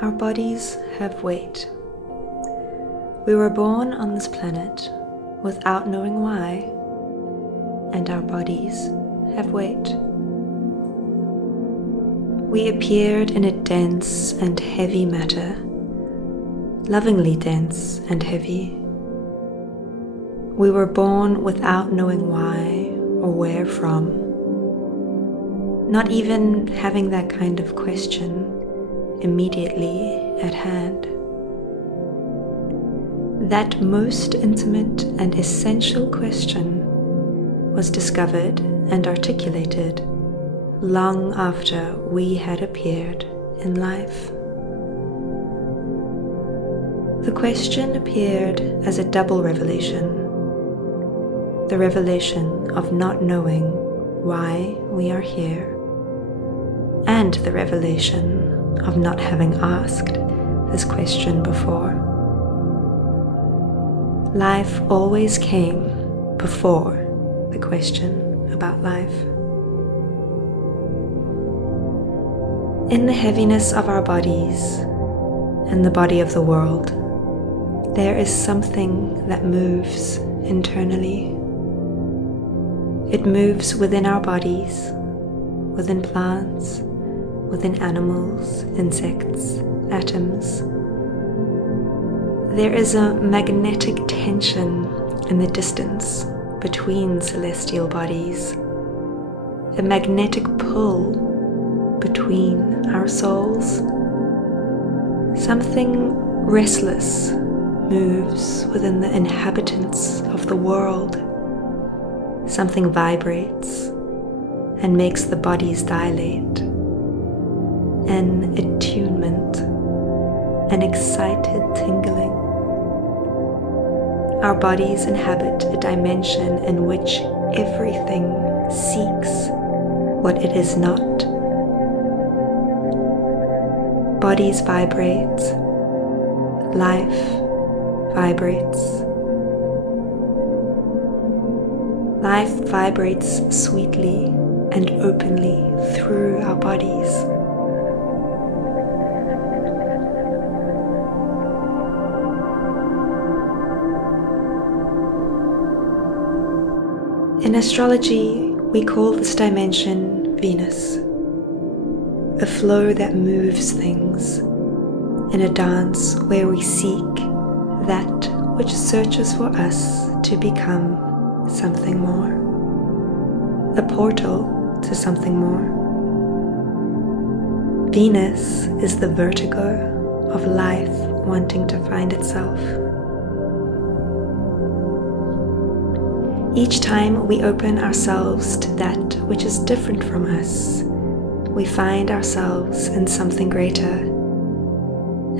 Our bodies have weight. We were born on this planet without knowing why, and our bodies have weight. We appeared in a dense and heavy matter, lovingly dense and heavy. We were born without knowing why or where from, not even having that kind of question immediately at hand. That most intimate and essential question was discovered and articulated long after we had appeared in life. The question appeared as a double revelation. The revelation of not knowing why we are here, and the revelation of not having asked this question before. Life always came before the question about life. In the heaviness of our bodies and the body of the world, there is something that moves internally. It moves within our bodies, within plants, within animals, insects, atoms. There is a magnetic tension in the distance between celestial bodies, a magnetic pull between our souls. Something restless moves within the inhabitants of the world. Something vibrates and makes the bodies dilate. An attunement, an excited tingling. Our bodies inhabit a dimension in which everything seeks what it is not. Bodies vibrate, life vibrates. Life vibrates sweetly and openly through our bodies. In astrology, we call this dimension Venus, a flow that moves things, in a dance where we seek that which searches for us to become something more, a portal to something more. Venus is the vertigo of life wanting to find itself. Each time we open ourselves to that which is different from us, we find ourselves in something greater,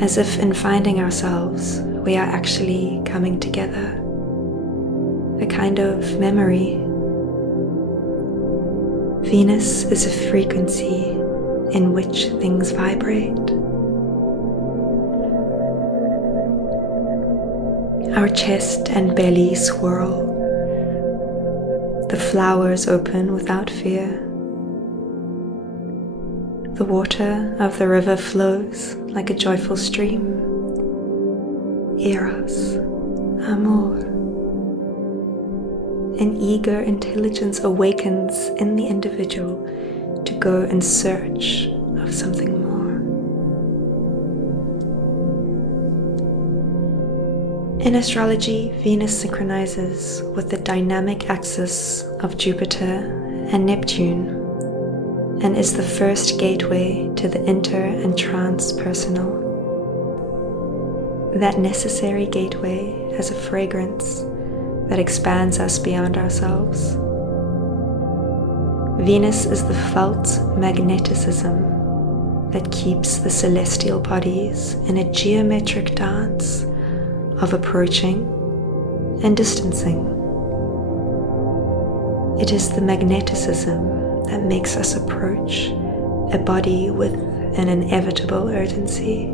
as if in finding ourselves we are actually coming together, a kind of memory. Venus is a frequency in which things vibrate. Our chest and belly swirl. The flowers open without fear. The water of the river flows like a joyful stream. Eros, amor. An eager intelligence awakens in the individual to go in search of something more. In astrology, Venus synchronizes with the dynamic axis of Jupiter and Neptune and is the first gateway to the inter and transpersonal. That necessary gateway has a fragrance that expands us beyond ourselves. Venus is the felt magneticism that keeps the celestial bodies in a geometric dance of approaching and distancing. It is the magneticism that makes us approach a body with an inevitable urgency.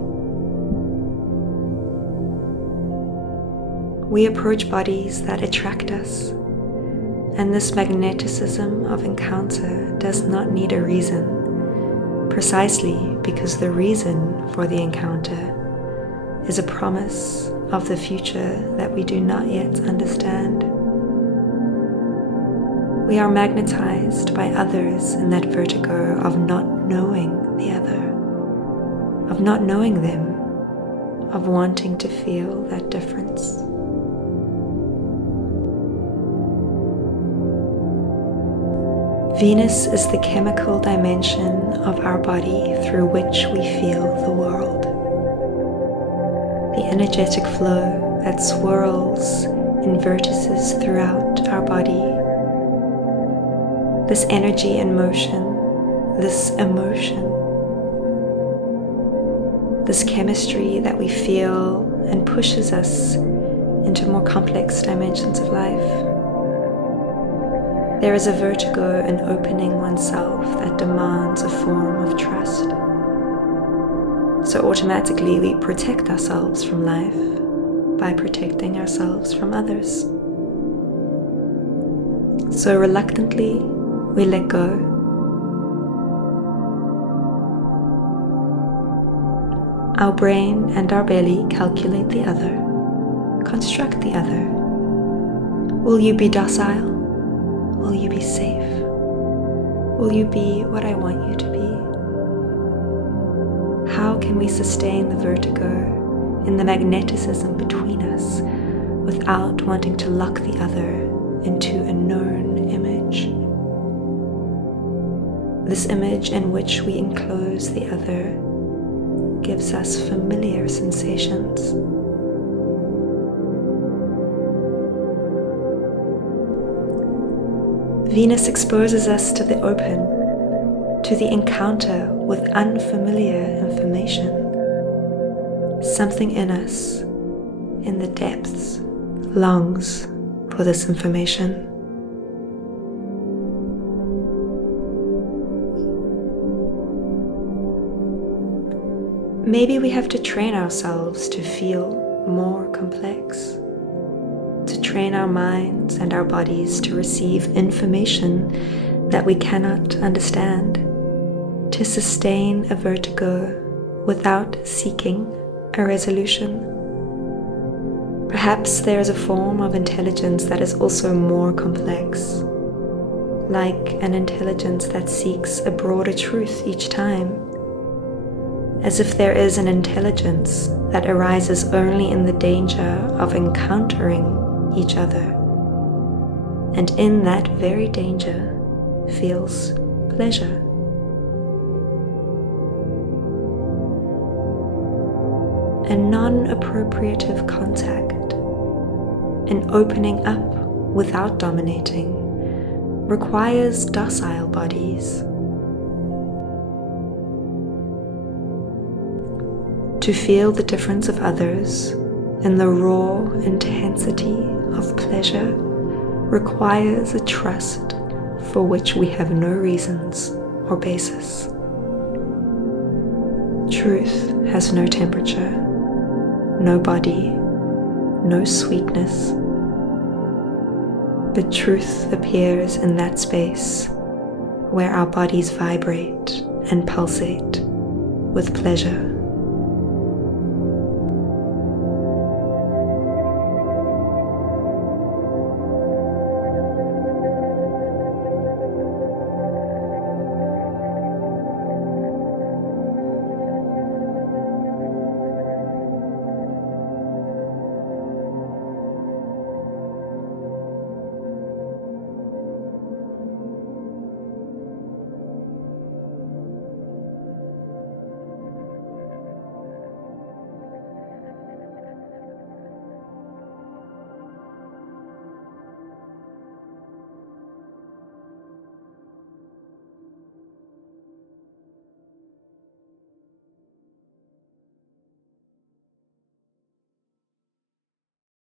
We approach bodies that attract us, and this magneticism of encounter does not need a reason. precisely because the reason for the encounter is a promise of the future that we do not yet understand. We are magnetized by others in that vertigo of not knowing the other, of not knowing them, of wanting to feel that difference. Venus is the chemical dimension of our body through which we feel the world. The energetic flow that swirls in vertices throughout our body. This energy and motion, this emotion, this chemistry that we feel and pushes us into more complex dimensions of life. There is a vertigo in opening oneself that demands a form of trust. So automatically we protect ourselves from life by protecting ourselves from others. So reluctantly we let go. Our brain and our belly calculate the other, construct the other. Will you be docile? Will you be safe? Will you be what I want you to be? How can we sustain the vertigo in the magneticism between us without wanting to lock the other into a known image? This image in which we enclose the other gives us familiar sensations. Venus exposes us to the open, to the encounter with unfamiliar information. Something in us, in the depths, longs for this information. Maybe we have to train ourselves to feel more complex, to train our minds and our bodies to receive information that we cannot understand, to sustain a vertigo without seeking a resolution. Perhaps there is a form of intelligence that is also more complex, like an intelligence that seeks a broader truth each time, as if there is an intelligence that arises only in the danger of encountering each other, and in that very danger feels pleasure. A non-appropriative contact, an opening up without dominating, requires docile bodies. To feel the difference of others in the raw intensity of pleasure requires a trust for which we have no reasons or basis. Truth has no temperature, no body, no sweetness, but truth appears in that space where our bodies vibrate and pulsate with pleasure.